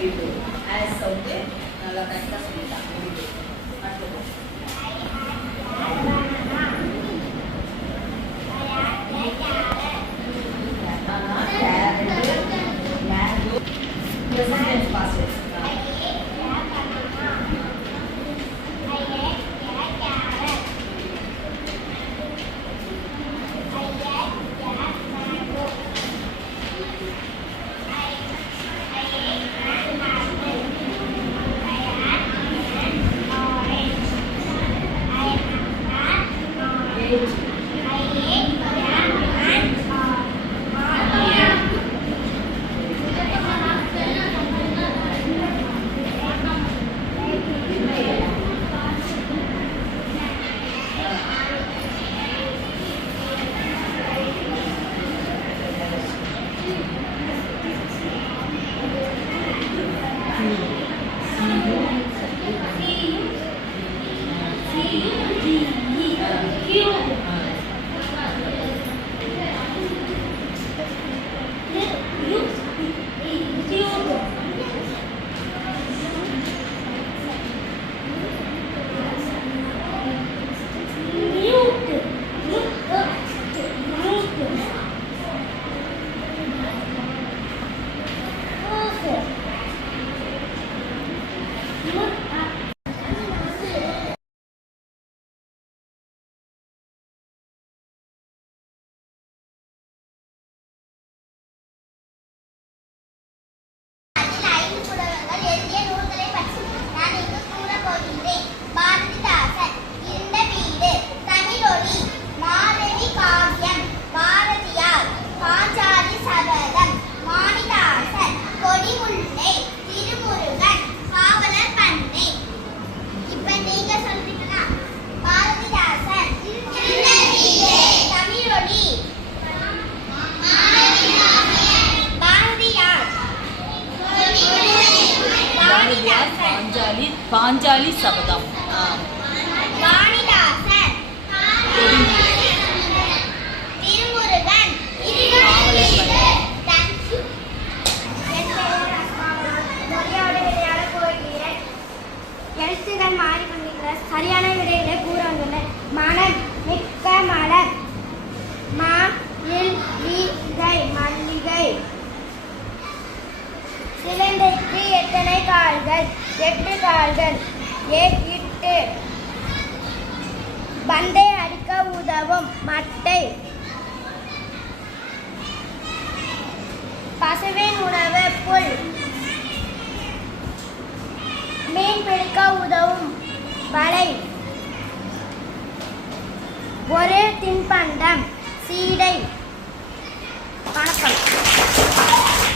Very good. As sound நல்லா கரெக்டாக சொல்லிட்டாங்க. Very good. அடுத்தது present past tense. Panchali Sabatham. Vanidasan, Thirumurugan, எழுத்துகள் மாறிக்கொண்டிருக்கிற சரியான விடையிலே கூற வந்துள்ள மலர் மிக்க மலர் மல்லிகை. சிலந்தைக்கு எத்தனை கால்கள்? 8 கால்கள். 8. பந்தை அடிக்க உதவும் மட்டை. பசுவின் உணவு புல். மீன் பிடிக்க உதவும் வலை. ஒரு தின்பண்டம் சீடை. வணக்கம்.